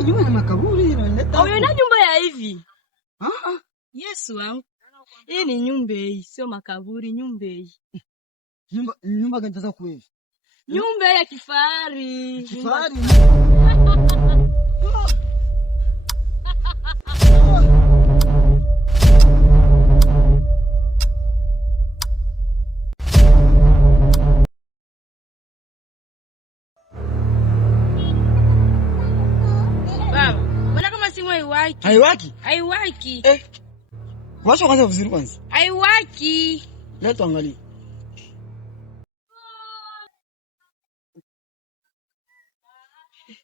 Sasa nyumba ya makaburi inaleta. Unaona nyumba ya hivi? Ah. Yesu wangu. Hii ni nyumba hii, sio makaburi, nyumba hii. Nyumba gani sasa kweli? Nyumba ya kifahari. Kifahari. Baba, mbona kama simu haiwaki? Haiwaki? Haiwaki. Washa kwanza vizuri kwanza. Haiwaki. Leo tuangalie.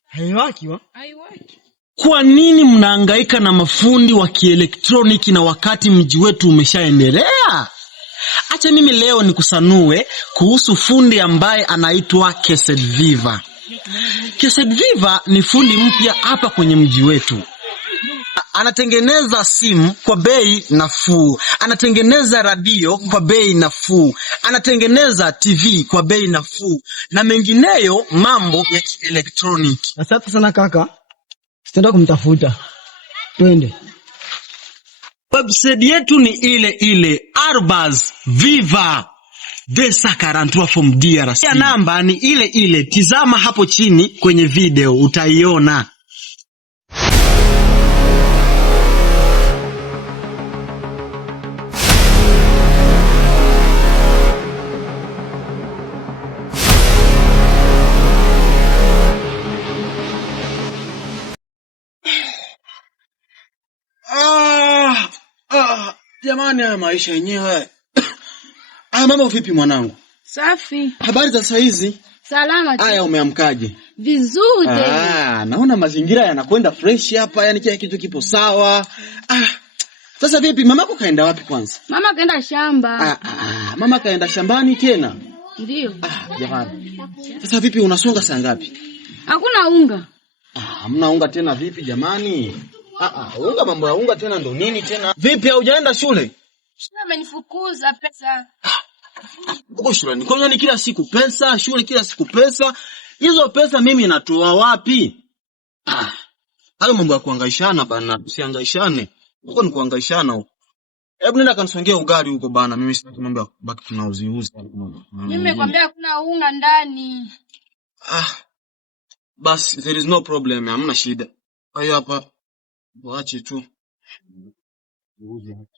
Haiwaki wa? Haiwaki. Kwa nini mnahangaika na mafundi wa kielektroniki na wakati mji wetu umeshaendelea? Acha mimi leo nikusanue kuhusu fundi ambaye anaitwa Keset Viva. Keset Viva ni fundi mpya hapa kwenye mji wetu. Anatengeneza simu kwa bei nafuu, anatengeneza radio kwa bei nafuu, anatengeneza TV kwa bei nafuu na mengineyo mambo ya kielektroniki. Asante sana kaka. Sitaenda kumtafuta. Twende. Website yetu ni ile Arbaz Viva Desa43 from DRC. Ya namba ni ile, tizama hapo chini kwenye video utaiona. Jamani, haya maisha yenyewe. Mama vipi mwanangu? Safi. Habari za saa hizi? Salama. Haya, umeamkaje? Vizuri. Naona mazingira yanakwenda fresh hapa, yani kila kitu kipo sawa. Sasa vipi, mamako kaenda wapi kwanza? Mama kaenda shamba. Mama kaenda shambani tena? Ndio. Jamani. Sasa vipi, unasonga saa ngapi? Hakuna unga. Hamna unga tena vipi jamani? Unga, mambo ya unga tena ndo nini tena? Vipi, haujaenda shule? Shule amenifukuza pesa. Uko shuleni. Kwa nini kila siku pesa, shule kila siku pesa? Hizo pesa mimi natoa wapi? Hayo mambo ya kuhangaishana bana, usihangaishane. Huko ni kuhangaishana huko. Hebu nenda kanisongea ugali huko bana, mimi sitaki mambo ya baki tunauziuzi. Mimi nimekwambia hakuna unga ndani. Basi there is no problem, hamna shida. Kwa hiyo hapa waache tu.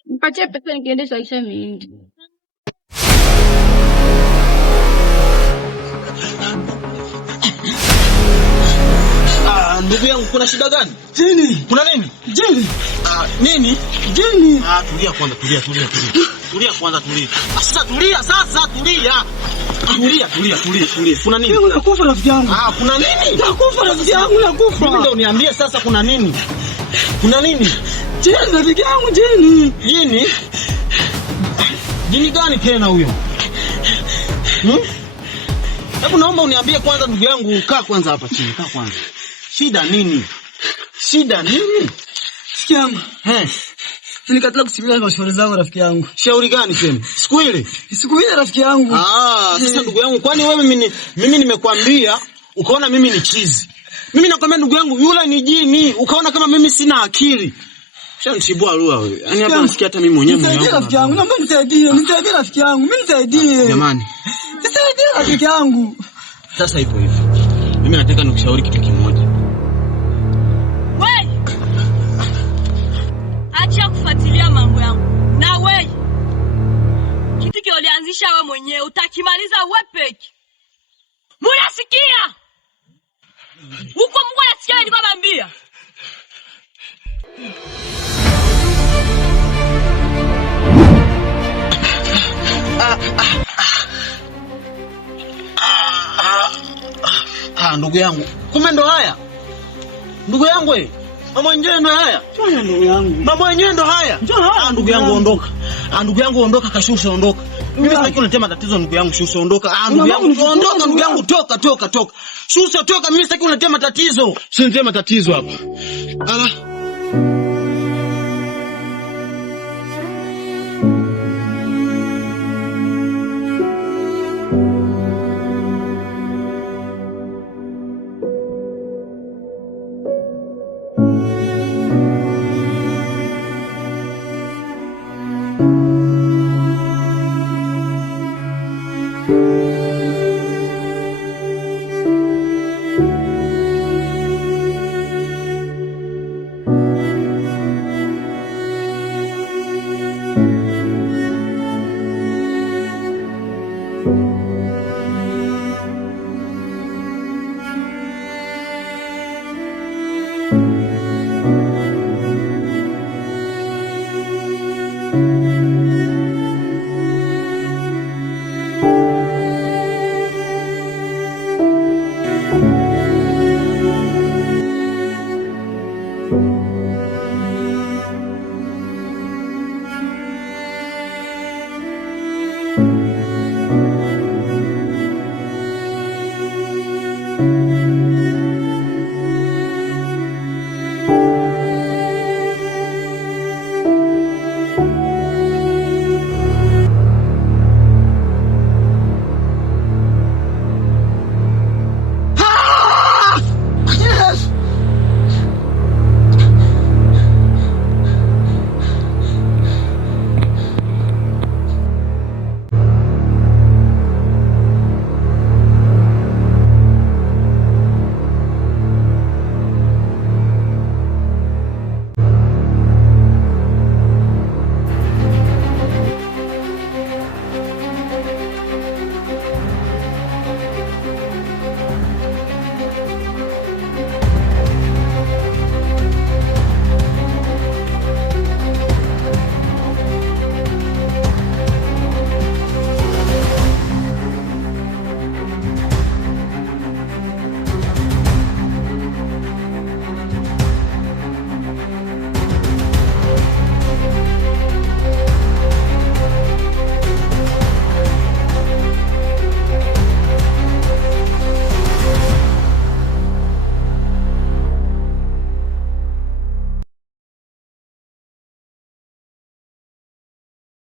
Nipatie pesa nikiendesha Aisha mingi. Ndugu yangu, kuna shida gani? Jini. Kuna nini? Jini. Nini? Jini. Tulia kwanza, tulia. Tulia kwanza, tulia. Sasa tulia, tulia. Tulia. Kuna nini? Mimi nakufa rafiki yangu. Kuna nini? Nakufa rafiki yangu, nakufa. Mimi ndio niambie sasa kuna nini? Kuna nini? Jini rafiki yangu, jini. Jini? Jini gani tena huyo? Hebu naomba uniambie kwanza ndugu yangu, kaa kwanza hapa chini, kaa kwanza. Shida nini? Rafiki yangu. Nilikatala kusikiliza mashauri zangu rafiki yangu. Shauri gani tena? Siku ile rafiki yangu. Sasa ndugu yangu, kwani wewe mimi nimekwambia ukaona mimi ni chizi? Mimi nakwambia ndugu yangu, yule ni jini, ukaona kama mimi sina akili. Shanishibua lua wewe. Yaani hapa nasikia hata mimi mwenyewe moyo wangu. Nisaidie rafiki yangu, naomba nisaidie rafiki yangu. Mimi nisaidie. Jamani. Nisaidie rafiki yangu. Sasa hivi. Mimi nataka nikushauri kitu kimoja. Wewe! Acha kufuatilia mambo yangu. Na wewe! Kitu kile ulianzisha wewe mwenyewe utakimaliza wewe peke. Munasikia? Huko Mungu anasikia niko naambia. Ndugu yangu, kumbe ndo haya. Ndugu yangu mambo yenyewe ndo haya. Ndugu yangu. Mambo yenyewe ndo haya. Ndugu yangu ondoka. Ndugu yangu ondoka, kashusha ondoka. Mimi sitaki unatema tatizo ndugu yangu, shusha ondoka. Ndugu yangu ondoka, ndugu yangu toka. Shusha toka, mimi sitaki unatema tatizo. Usinitema tatizo hapa.